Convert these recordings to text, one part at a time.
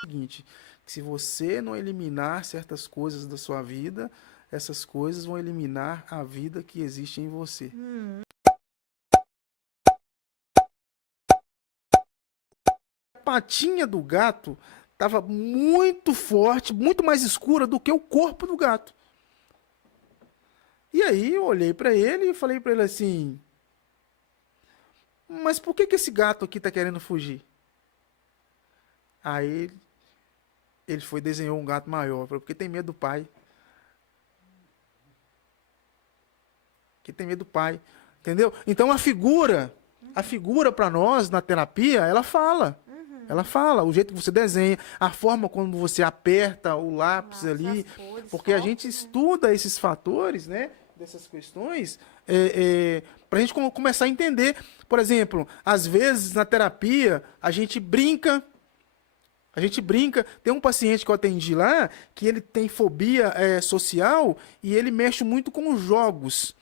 seguinte, que se você não eliminar certas coisas da sua vida, essas coisas vão eliminar a vida que existe em você. A patinha do gato estava muito forte, muito mais escura do que o corpo do gato. E aí eu olhei para ele e falei para ele assim: mas por que que esse gato aqui tá querendo fugir? Aí ele foi e desenhou um gato maior, porque tem medo do pai. Que tem medo do pai, entendeu? Então a figura para nós na terapia, ela fala. Ela fala, o jeito que você desenha, a forma como você aperta o lápis ali, As cores porque a gente fortes, né? estuda esses fatores, né, dessas questões, para a gente começar a entender. Por exemplo, às vezes na terapia a gente brinca. Tem um paciente que eu atendi lá que ele tem fobia social e ele mexe muito com os jogos.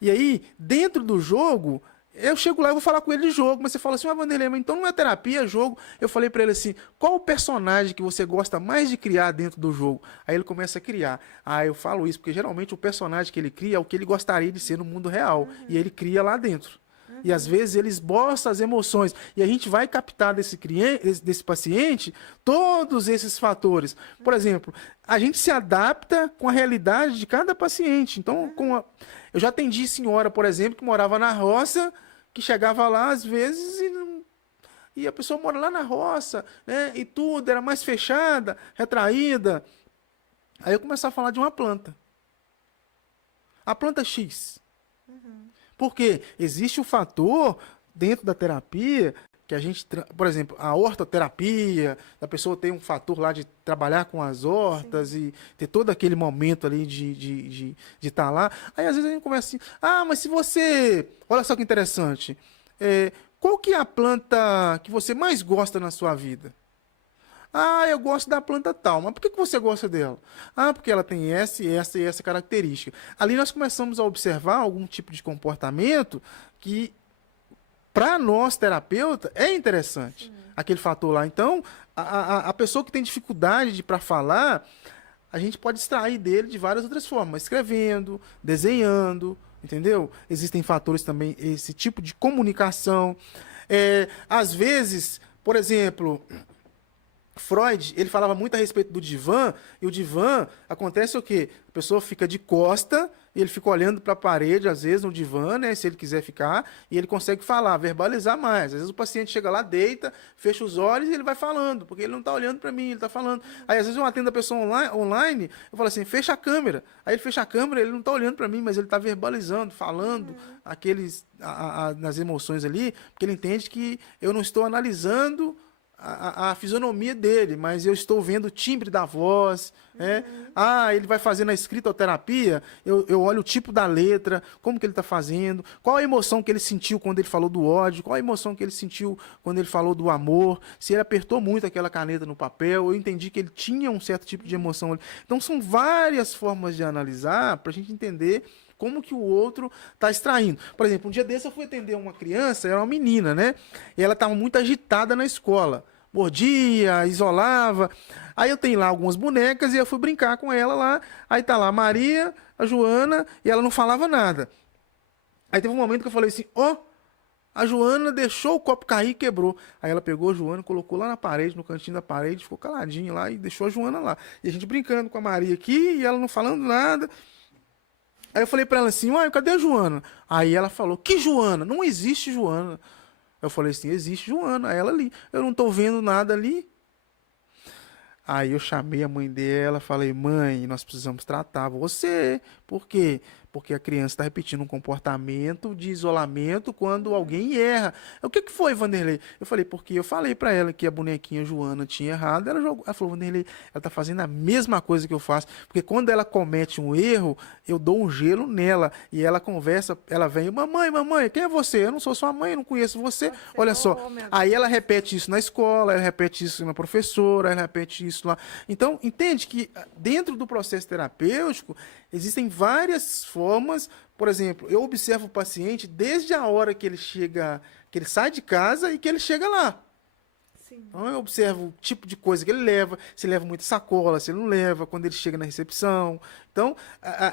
E aí, dentro do jogo, eu chego lá e vou falar com ele de jogo, mas você fala assim, ah, Vanderlei, mas então não é terapia, é jogo. Eu falei pra ele assim, qual o personagem que você gosta mais de criar dentro do jogo? Aí ele começa a criar. Aí eu falo isso, porque geralmente o personagem que ele cria é o que ele gostaria de ser no mundo real. E ele cria lá dentro. E às vezes ele esboça as emoções. E a gente vai captar desse paciente todos esses fatores. Por exemplo, a gente se adapta com a realidade de cada paciente. Então, eu já atendi senhora, por exemplo, que morava na roça, que chegava lá às vezes e a pessoa mora lá na roça, né? E tudo, era mais fechada, retraída. Aí eu começava a falar de uma planta. A planta X. Porque existe o fator dentro da terapia que a gente, por exemplo, a hortoterapia, da pessoa ter um fator lá de trabalhar com as hortas e ter todo aquele momento ali de estar lá. Aí às vezes a gente começa assim, ah, mas se você. Olha só que interessante. Qual que é a planta que você mais gosta na sua vida? Ah, eu gosto da planta tal. Mas por que que você gosta dela? Ah, porque ela tem essa e essa e essa característica. Ali nós começamos a observar algum tipo de comportamento que, para nós, terapeuta, é interessante. Aquele fator lá. Então, a pessoa que tem dificuldade para falar, a gente pode extrair dele de várias outras formas. Escrevendo, desenhando, entendeu? Existem fatores também, esse tipo de comunicação. Às vezes, por exemplo, Freud, ele falava muito a respeito do divã, e o divã, acontece o quê? A pessoa fica de costa, e ele fica olhando para a parede, às vezes, no divã, né, se ele quiser ficar, e ele consegue falar, verbalizar mais. Às vezes o paciente chega lá, deita, fecha os olhos e ele vai falando, porque ele não está olhando para mim, ele está falando. Aí, às vezes, eu atendo a pessoa online, eu falo assim, fecha a câmera. Aí ele fecha a câmera, ele não está olhando para mim, mas ele está verbalizando, falando nas emoções ali, porque ele entende que eu não estou analisando a fisionomia dele, mas eu estou vendo o timbre da voz, né? Ah, ele vai fazer na escritoterapia, eu olho o tipo da letra, como que ele está fazendo, qual a emoção que ele sentiu quando ele falou do ódio, qual a emoção que ele sentiu quando ele falou do amor, se ele apertou muito aquela caneta no papel, eu entendi que ele tinha um certo tipo de emoção ali. Então são várias formas de analisar para a gente entender como que o outro está extraindo. Por exemplo, um dia desse eu fui atender uma criança, era uma menina, né? E ela estava muito agitada na escola. Mordia, isolava. Aí eu tenho lá algumas bonecas e eu fui brincar com ela lá. Aí tá lá a Maria, a Joana, e ela não falava nada. Aí teve um momento que eu falei assim, ó, a Joana deixou o copo cair e quebrou. Aí ela pegou a Joana, colocou lá na parede, no cantinho da parede, ficou caladinha lá e deixou a Joana lá. E a gente brincando com a Maria aqui e ela não falando nada. Aí eu falei pra ela assim, uai, cadê a Joana? Aí ela falou, que Joana? Não existe Joana. Eu falei assim, existe Joana, ela ali. Eu não tô vendo nada ali. Aí eu chamei a mãe dela, falei, mãe, nós precisamos tratar você. Por quê? Porque a criança está repetindo um comportamento de isolamento quando alguém erra. O que que foi, Vanderlei? Eu falei, porque eu falei para ela que a bonequinha Joana tinha errado, ela jogou. Ela falou, Vanderlei, ela tá fazendo a mesma coisa que eu faço. Porque quando ela comete um erro, eu dou um gelo nela. E ela conversa, ela vem, mamãe, mamãe, quem é você? Eu não sou sua mãe, eu não conheço você. Olha só. Oh, meu Aí ela Deus. repete isso na escola, ela repete isso na professora, ela repete isso lá. Então, entende que dentro do processo terapêutico existem várias formas. Por exemplo, eu observo o paciente desde a hora que ele chega, que ele sai de casa e que ele chega lá. Sim. Então eu observo o tipo de coisa que ele leva, se ele leva muita sacola, se ele não leva, quando ele chega na recepção. Então,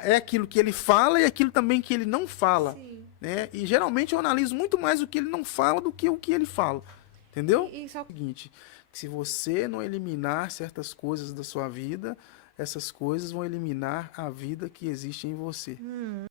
é aquilo que ele fala e aquilo também que ele não fala, Sim. né? E geralmente eu analiso muito mais o que ele não fala do que o que ele fala. Entendeu? E só Seguinte, que se você não eliminar certas coisas da sua vida, essas coisas vão eliminar a vida que existe em você.